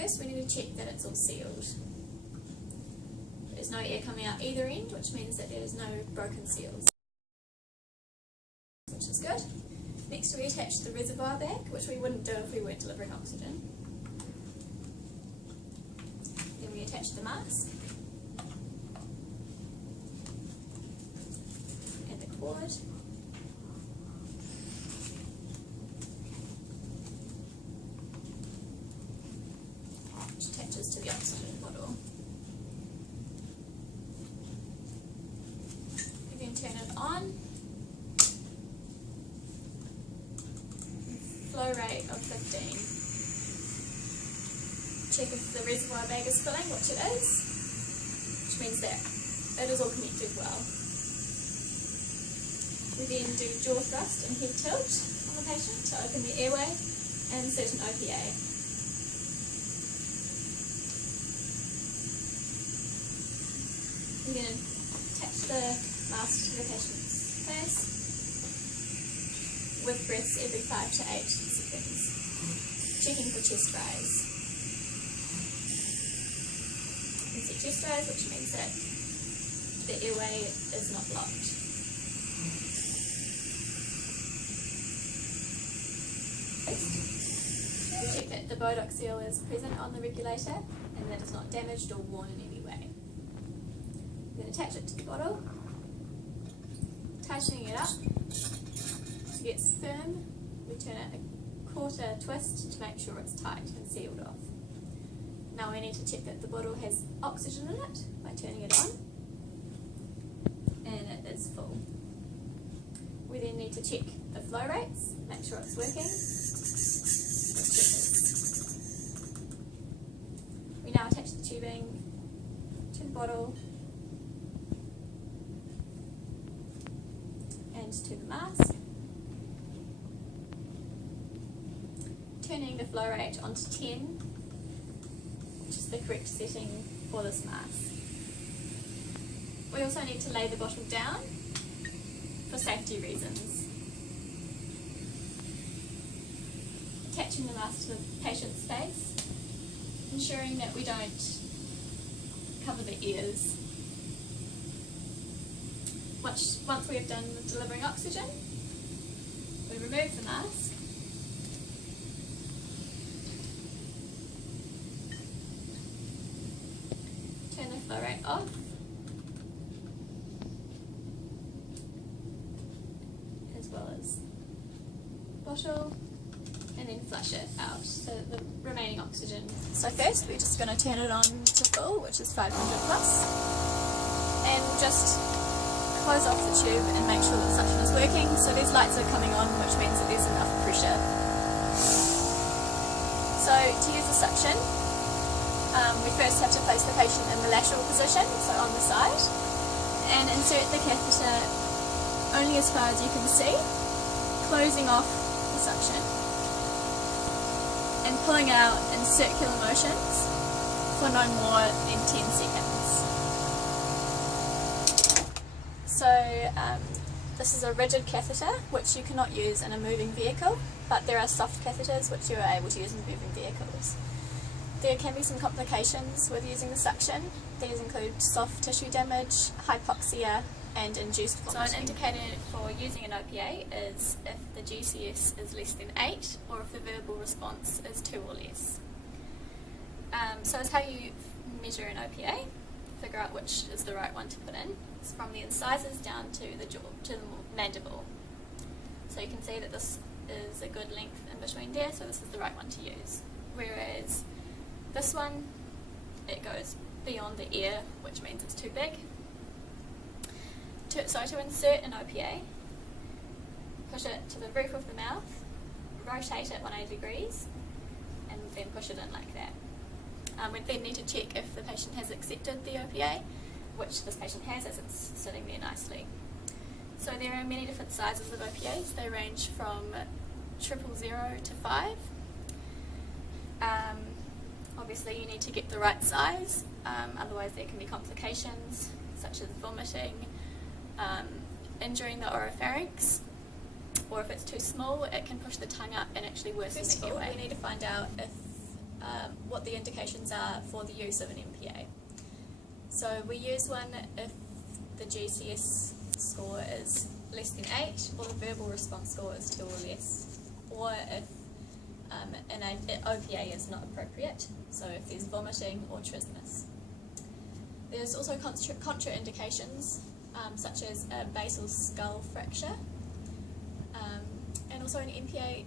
first we need to check that it's all sealed. There's no air coming out either end, which means that there's no broken seals, which is good. Next we attach the reservoir bag, which we wouldn't do if we weren't delivering oxygen. Then we attach the mask and the cord. Which attaches to the oxygen bottle. We then turn it on. Flow rate of 15. Check if the reservoir bag is filling, which it is, which means that it is all connected well. We then do jaw thrust and head tilt on the patient to open the airway and insert an OPA. We're going to attach the mask to the patient's face with breaths every 5 to 8 seconds, checking for chest rise. You can see chest rise, which means that the airway is not blocked. We check that the Botox seal is present on the regulator and that it's not damaged or worn in any way. Then attach it to the bottle, tightening it up. It gets firm, we turn it a quarter twist to make sure it's tight and sealed off. Now we need to check that the bottle has oxygen in it by turning it on, and it is full. We then need to check the flow rates, make sure it's working. We now attach the tubing to the bottle and to the mask. Turning the flow rate onto 10, which is the correct setting for this mask. We also need to lay the bottle down for safety reasons. Attaching the mask to the patient's face, ensuring that we don't cover the ears. Once we have done delivering oxygen, we remove the mask. Turn the flow rate off. As well as bottle, and then flush it out, so the remaining oxygen. So first we're just going to turn it on to full, which is 500 plus, and just close off the tube and make sure the suction is working. So these lights are coming on, which means that there's enough pressure. So to use the suction, we first have to place the patient in the lateral position, so on the side, and insert the catheter only as far as you can see, closing off the suction and pulling out in circular motions for no more than 10 seconds. So this is a rigid catheter which you cannot use in a moving vehicle, but there are soft catheters which you are able to use in moving vehicles. There can be some complications with using the suction. These include soft tissue damage, hypoxia, and induced vomiting. So an indicator for using an OPA is if the GCS is less than 8 or if the verbal response is 2 or less. So it's how you measure an OPA, figure out which is the right one to put in. It's from the incisors down to the jaw, to the mandible. So you can see that this is a good length in between there, so this is the right one to use. Whereas this one, it goes beyond the ear, which means it's too big. So to insert an OPA, push it to the roof of the mouth, rotate it 180 degrees, and then push it in like that. We then need to check if the patient has accepted the OPA, which this patient has as it's sitting there nicely. So there are many different sizes of OPAs. They range from 000 to 5. Obviously you need to get the right size, otherwise there can be complications such as vomiting, injuring the oropharynx, or if it's too small it can push the tongue up and actually worsen the airway. We need to find out if what the indications are for the use of an MPA. So we use one if the GCS score is less than 8, or the verbal response score is 2 or less, or if an OPA is not appropriate, so if there's vomiting or trismus. There's also contraindications, such as a basal skull fracture, and also an MPA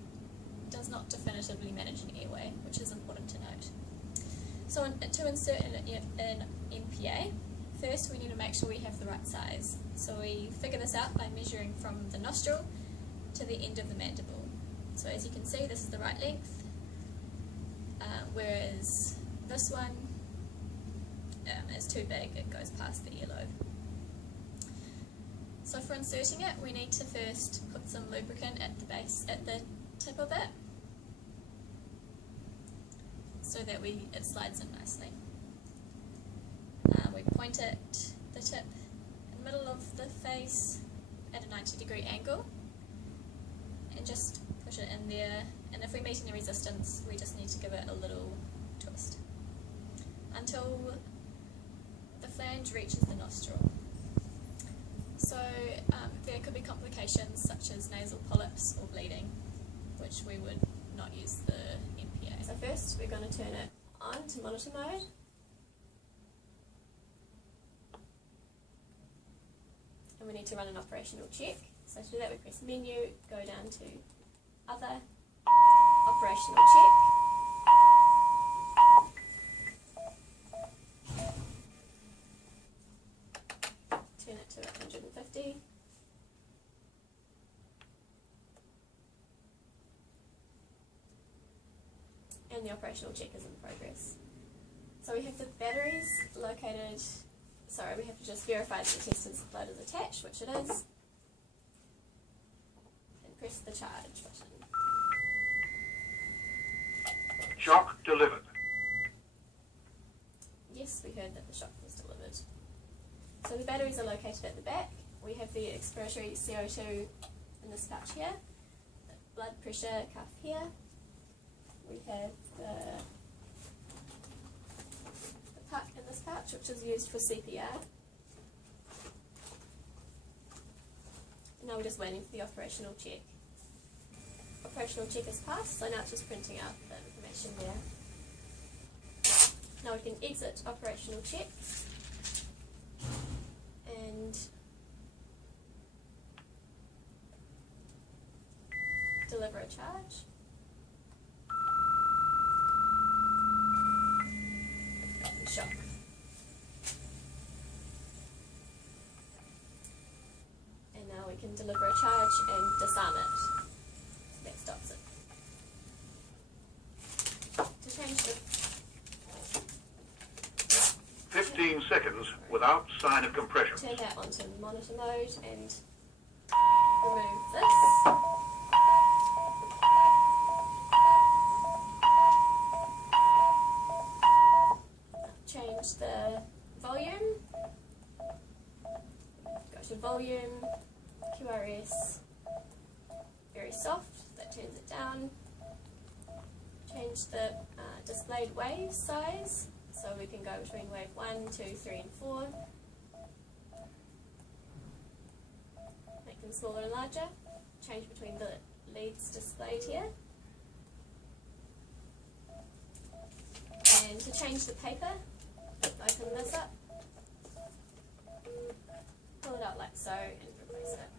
does not definitively manage an airway, which is important to note. So to insert an MPA, first we need to make sure we have the right size. So we figure this out by measuring from the nostril to the end of the mandible. So as you can see, this is the right length, whereas this one is too big, it goes past the earlobe. So for inserting it, we need to first put some lubricant at the base, at the tip of it, so that it slides in nicely. We point it, the tip, in the middle of the face at a 90-degree angle, and just push it in there, and if we meet any resistance, we just need to give it a little twist until the flange reaches the nostril. So there could be complications such as nasal polyps or bleeding, which we would not use the MPA. So first we're going to turn it on to monitor mode. And we need to run an operational check. So to do that we press menu, go down to other, operational check. Turn it to 150. And the operational check is in progress. So we have the batteries located, we have to just verify that the test load is attached, which it is, and press the charge button. Shock delivered. Yes, we heard that the shock was delivered. So the batteries are located at the back. We have the expiratory CO2 in this pouch here, the blood pressure cuff here. We have the puck in this pouch, which is used for CPR. And now we're just waiting for the operational check. Operational check is passed, so now it's just printing out the information there. Now we can exit operational check and deliver a charge. And shock. And now we can deliver a charge and disarm it. So that stops it. To change the 15 seconds without sign of compression. turn that onto monitor mode and remove this. Change the volume. Go to volume, QRS, very soft, that turns it down. Change the displayed wave size, so we can go between wave 1, 2, 3 and 4. Make them smaller and larger. Change between the leads displayed here. And to change the paper, open this up, pull it out like so and replace it.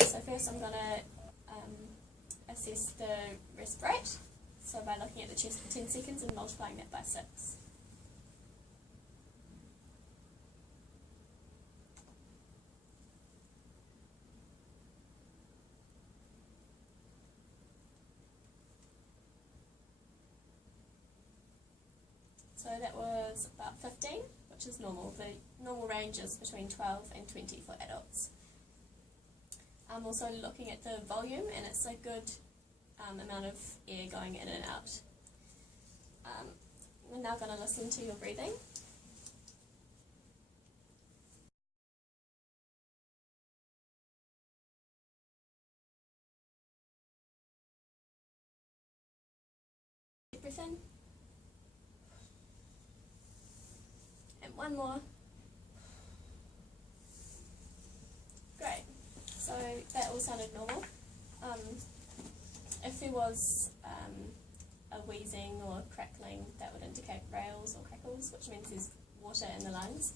So first I'm going to assess the rest rate, so by looking at the chest for 10 seconds and multiplying that by 6. So that was about 15, which is normal. The normal range is between 12 and 20 for adults. I'm also looking at the volume, and it's a good amount of air going in and out. We're now going to listen to your breathing. One more. Great. So that all sounded normal. If there was a wheezing or crackling, that would indicate rales or crackles, which means there's water in the lungs.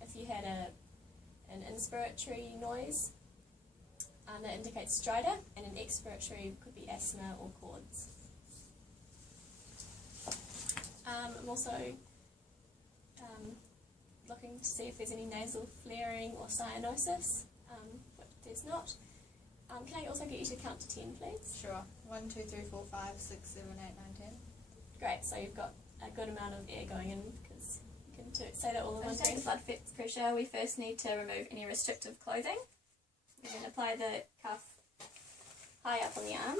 If you had an inspiratory noise, that indicates stridor, and an expiratory could be asthma or chords. I'm also looking to see if there's any nasal flaring or cyanosis, but there's not. Can I also get you to count to 10, please? Sure. 1, 2, 3, 4, 5, 6, 7, 8, 9, 10. Great, so you've got a good amount of air going in, because you can say that all in one take the blood pressure. We first need to remove any restrictive clothing. We then apply the cuff high up on the arm.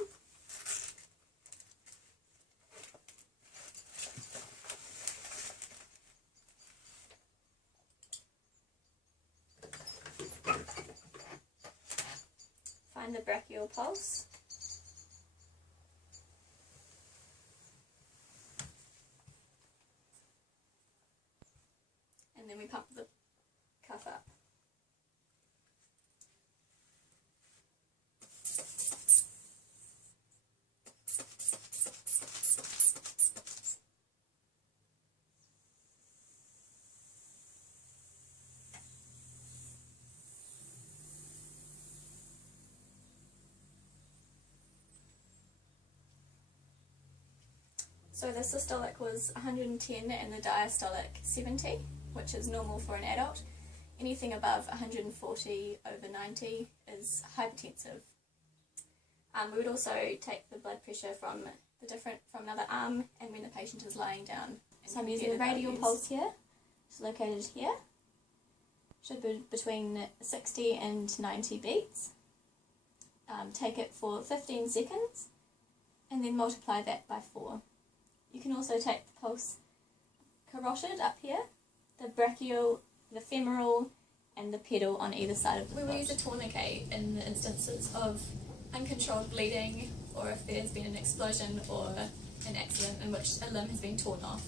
Find the brachial pulse. And then we pump the cuff up. So the systolic was 110 and the diastolic 70, which is normal for an adult. Anything above 140 over 90 is hypertensive. We would also take the blood pressure from another arm, and when the patient is lying down. So I'm using the radial pulse here. It's located here. Should be between 60 and 90 beats. Take it for 15 seconds, and then multiply that by 4. You can also take the pulse carotid up here, the brachial, the femoral, and the pedal on either side of the foot. We will use a tourniquet in the instances of uncontrolled bleeding, or if there's been an explosion or an accident in which a limb has been torn off.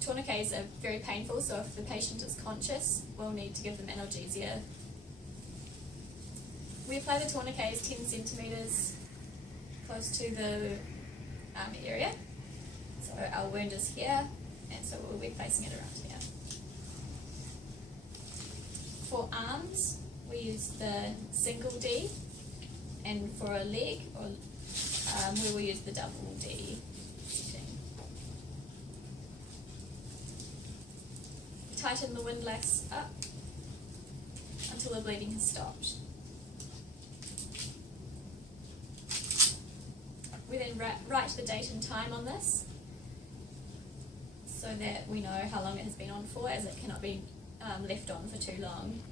Tourniquets are very painful, so if the patient is conscious, we'll need to give them analgesia. We apply the tourniquets 10 centimetres close to the area. So our wound is here, and so we'll be placing it around here. For arms, we use the single D, and for a leg, we will use the double D setting. Tighten the windlass up until the bleeding has stopped. We then write the date and time on this, so that we know how long it has been on for, as it cannot be left on for too long.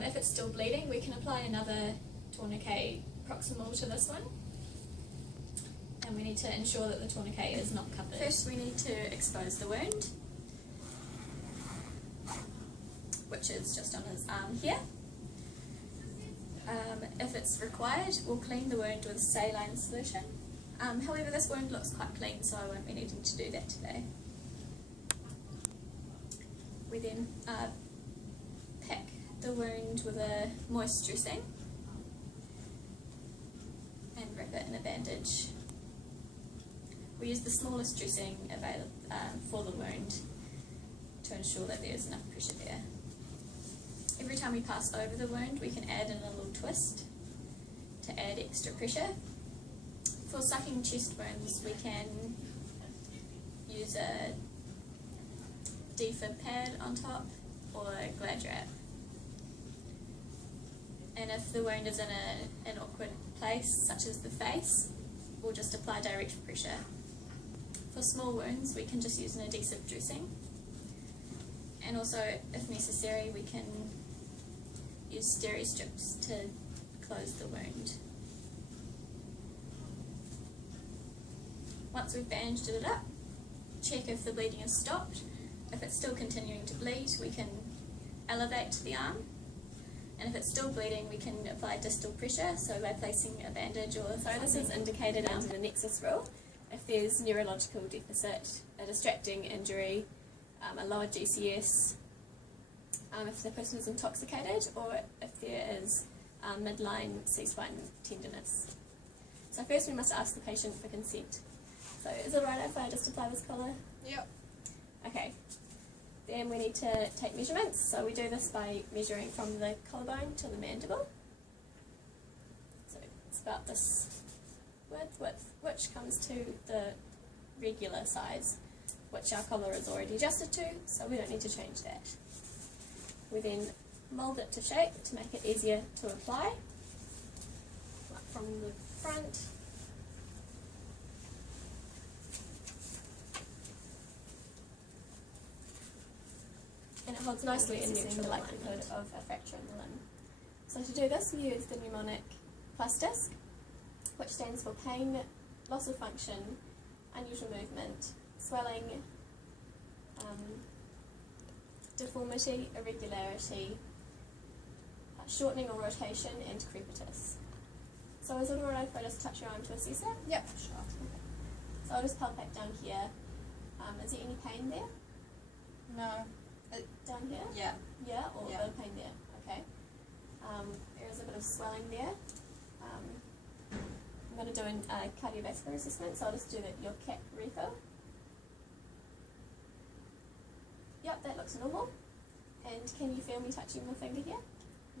If it's still bleeding, we can apply another tourniquet proximal to this one, and we need to ensure that the tourniquet is not covered. First we need to expose the wound, which is just on his arm here. If it's required, we'll clean the wound with saline solution. However, this wound looks quite clean, so I won't be needing to do that today. We then pack the wound with a moist dressing and wrap it in a bandage. We use the smallest dressing available for the wound to ensure that there is enough pressure there. Every time we pass over the wound, we can add in a little twist to add extra pressure. For sucking chest wounds, we can use a defib pad on top or a glad wrap. And if the wound is in an awkward place, such as the face, we'll just apply direct pressure. For small wounds, we can just use an adhesive dressing. And also, if necessary, we can use steri strips to close the wound. Once we've bandaged it up, check if the bleeding has stopped. If it's still continuing to bleed, we can elevate the arm. And if it's still bleeding, we can apply distal pressure, so by placing a bandage or... So this is indicated under the nexus rule. if there's neurological deficit, a distracting injury, a lower GCS, if the person is intoxicated, or if there is midline C-spine tenderness. So first we must ask the patient for consent. So is it right if I just apply this collar? Yep. Okay. Then we need to take measurements. So we do this by measuring from the collarbone to the mandible. So it's about this width, which comes to the regular size, which our collar is already adjusted to, so we don't need to change that. We then mould it to shape to make it easier to apply. Like from the front. And it holds nicely in the likelihood of a fracture in the limb. So to do this, we use the mnemonic +DISC, which stands for pain, loss of function, unusual movement, swelling, deformity, irregularity, shortening or rotation, and crepitus. So is it alright if I just touch your arm to assess it? Yep, sure. Okay. So I'll just palpate down here. Is there any pain there? No. Down here? Yeah. Yeah, or Yeah. a bit of pain there? Okay. There is a bit of swelling there. I'm going to do a cardiovascular assessment, so I'll just do your CAP refill. Yep, that looks normal. And can you feel me touching my finger here?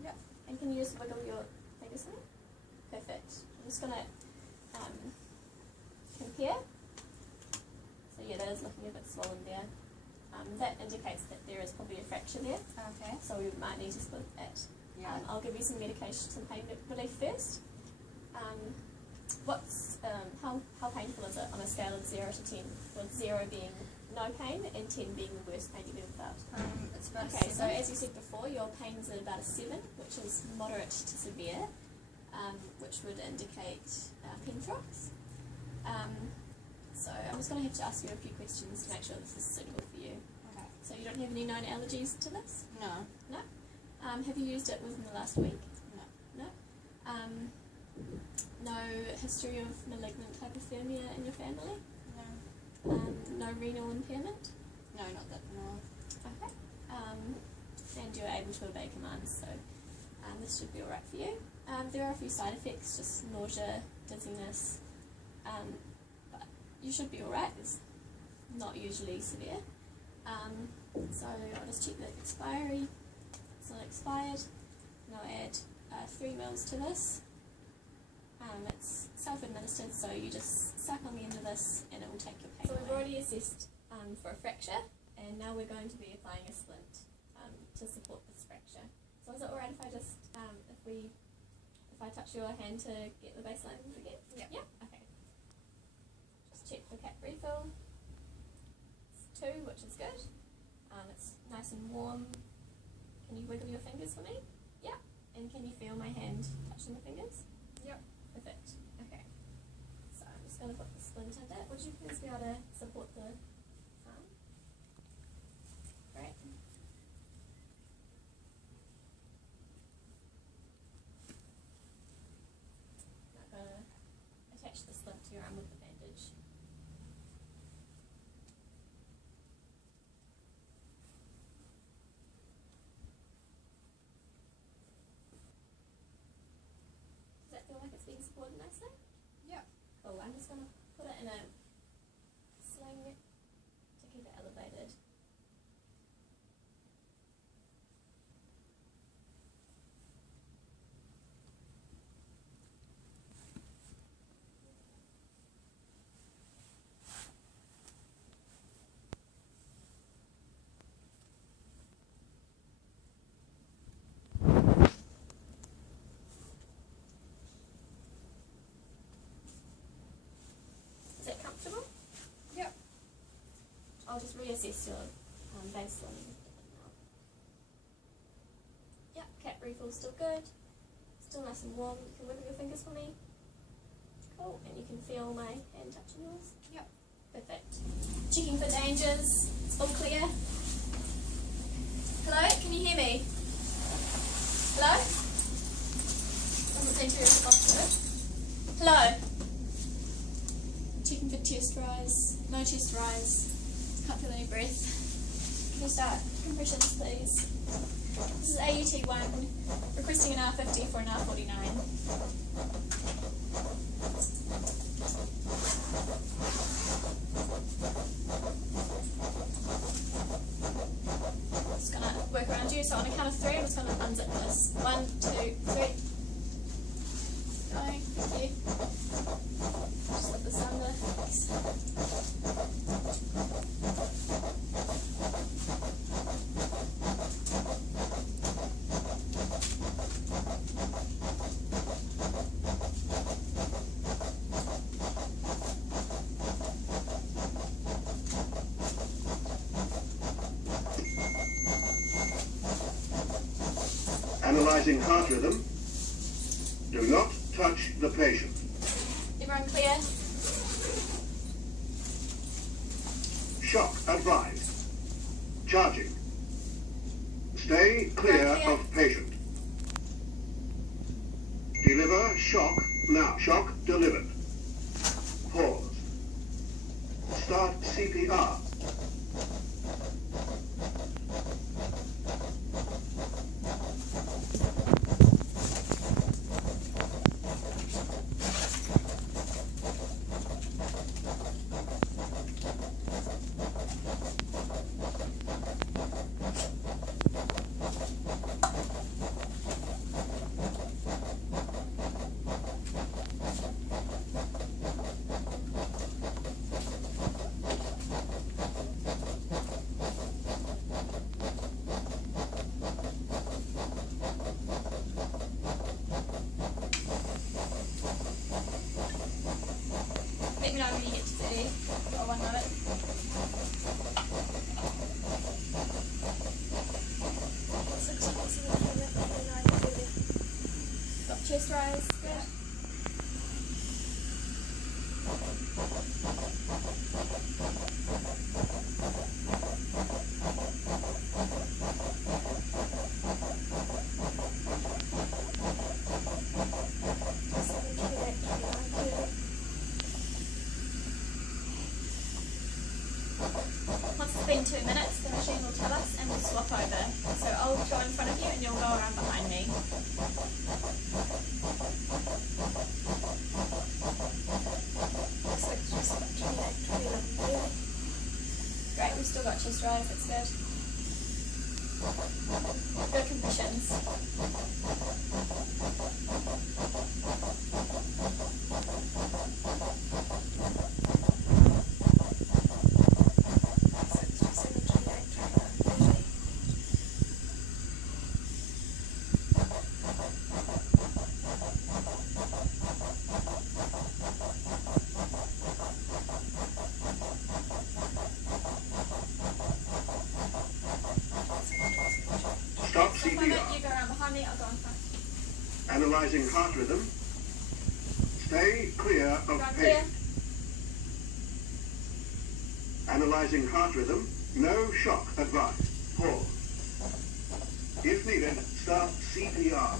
Yep. And can you just wiggle your fingers for me? Perfect. I'm just going to compare. So yeah, that is looking a bit swollen there. That indicates that there is probably a fracture there. Okay. So we might need to split it. Yeah. I'll give you some medication, some pain relief first. How painful is it on a scale of 0 to 10? With 0 being no pain and 10 being the worst pain you've ever felt. It's about Okay, a so 7. as you said before, your pain's at about a 7, which is moderate to severe, which would indicate Penthrox. So I'm just going to have to ask you a few questions to make sure this is suitable for you. Okay. So you don't have any known allergies to this? No. No? Have you used it within the last week? No. No? No history of malignant hypothermia in your family? No. No renal impairment? No, not that. No. Okay. And you're able to obey commands, so this should be alright for you. There are a few side effects, just nausea, dizziness, but you should be alright. It's not usually severe. So I'll just check the expiry. It's not expired. And I'll add 3 mils to this. It's self-administered, so you just suck on the end of this and it will take your pain away. So we've already assessed for a fracture, and now we're going to be applying a splint to support this fracture. So is it alright if I just, if I touch your hand to get the baseline again? Yep. Yeah? Okay. Just check the CAP refill. It's 2, which is good. It's nice and warm. Can you wiggle your fingers for me? Yeah. And can you feel my hand touching the fingers? Yep. Perfect. Okay. So I'm just going to put the splint under it. Would you please be able to support the arm? Great. Now I'm going to attach the splint to your arm with the bandage. Does that feel like it's being supported nicely? Yep. Cool. I'm just going to put it in a sling to keep it elevated. Is that comfortable? Yep. I'll just reassess your baseline. Yep, CAP refill's still good. Still nice and warm. You can wiggle your fingers for me. Cool. And you can feel my hand touching yours. Yep. Perfect. Checking for dangers. It's all clear. Hello? Can you hear me? Hello? Doesn't seem to be responsive. Hello? Checking for chest No chest rise. Can't feel any breath. Can you start compressions, please? This is AUT1, requesting an R50 for an R49. Just gonna work around you, so on a count of 3, I'm just gonna unzip this. 1, 2, 3. Going, thank you. Just slip this under. Thanks. Analyzing heart rhythm. Do not touch the patient. Everyone clear? Shock advised. Charging. Stay clear of patient. Deliver shock now. Shock delivered. Pause. Start CPR. Let me know when you get to 30, or 1 minute. Got chest rise, good. Once it's been 2 minutes, the machine will tell us and we'll swap over. So I'll go in front of you and you'll go around behind me. Great, we've still got chest rise, that's good. Good compressions. Stop So if I make CPR. you go around behind me, I'll go in front. Analyzing heart rhythm. Stay clear of Everyone clear? patient. Analyzing heart rhythm. No shock advised. Pause. If needed, start CPR.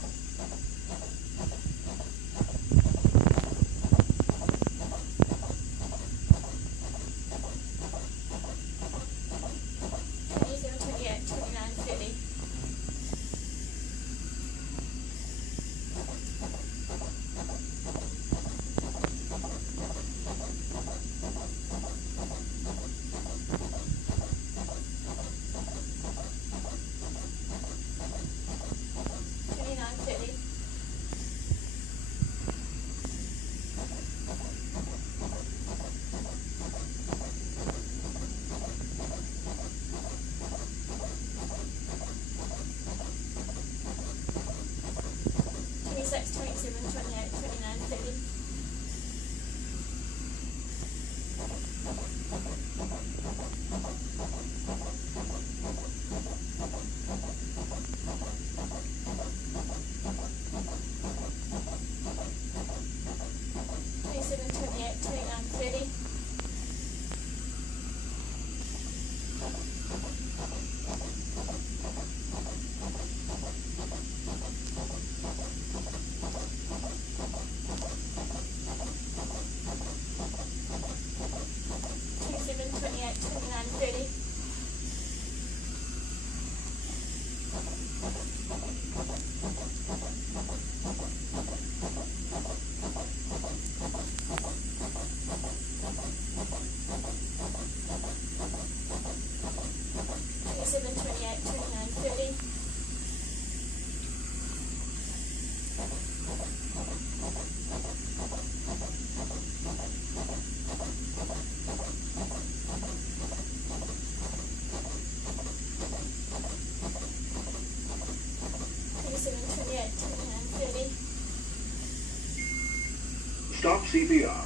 Stop CPR.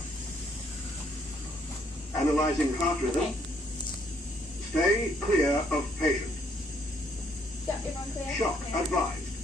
Analyzing heart rhythm. Okay. Stay clear of patient. Yep, everyone clear? Shock Clear. advised.